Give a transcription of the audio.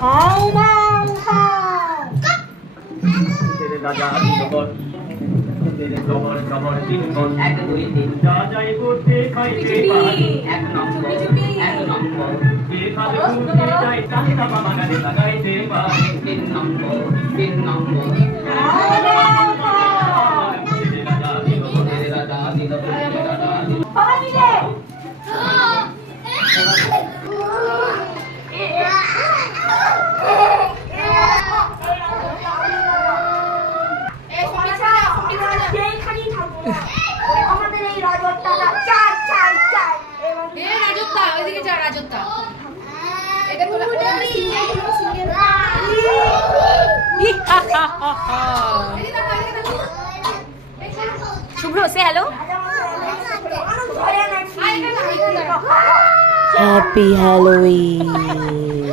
How মাউ how. তেরে রাজা দিনবন তেরে কমর কমর দিনবন এক দুই তিন রাজাই করতে খাইতে পারি এক নম্বর এক নম্বর কে কালে করতে যাই তাই না বাবা গানে লাগাইতে পারি তিন নম্বর হাউ মাউ হাউ। তেরে রাজা দিনবন তেরে রাজা দিনবন তেরে রাজা দিনবন বাবা দিলে সেইখানেই থাকবো না। আমাদের এই রাজত্বটা চাই চাই চাই। এ রাজত্তা ওইদিকে যা রাজত্তা এটা বলে সিঙ্গেল সিঙ্গেল শুভ্র সে হ্যালো। Happy Halloween.